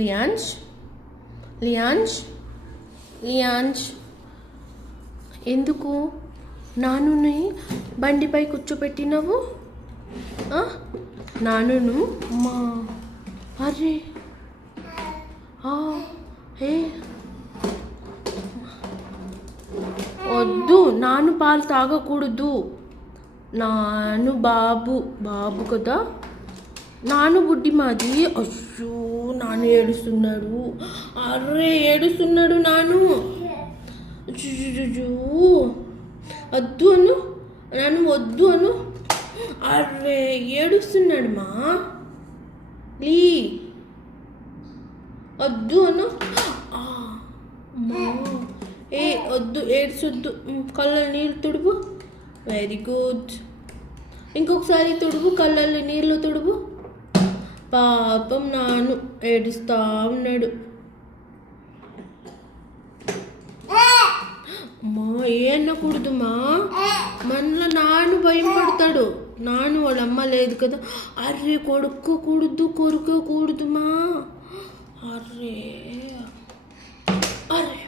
లియాన్స్ లియాన్స్ లియాన్స్ ఎందుకు నానుని బండిపై కూర్చోపెట్టినావు? నానును మా అరే ఏ వద్దు, నాను పాలు తాగకూడదు. నాను బాబు కదా, నాను బుడ్డి మాది. అయ్యో నాను ఏడుస్తున్నాడు. అర్రే ఏడుస్తున్నాడు నాను. వద్దు అను నాను, వద్దు అను. అర్రే ఏడుస్తున్నాడు మా లీ, వద్దు అను. ఏ వద్దు, ఏడ్చొద్దు. కళ్ళ నీళ్ళు తుడుపు. Very good. ఇంకొకసారి తుడుపు, కళ్ళల్లో నీళ్ళు తుడుపు. పాపం నాను ఏడుస్తా ఉన్నాడు. అమ్మా ఏ అనకూడదు మా, మనలో నాను భయం పడతాడు. నాను వాళ్ళ అమ్మ లేదు కదా. అర్రే కొడుకోకూడదు మా. Array array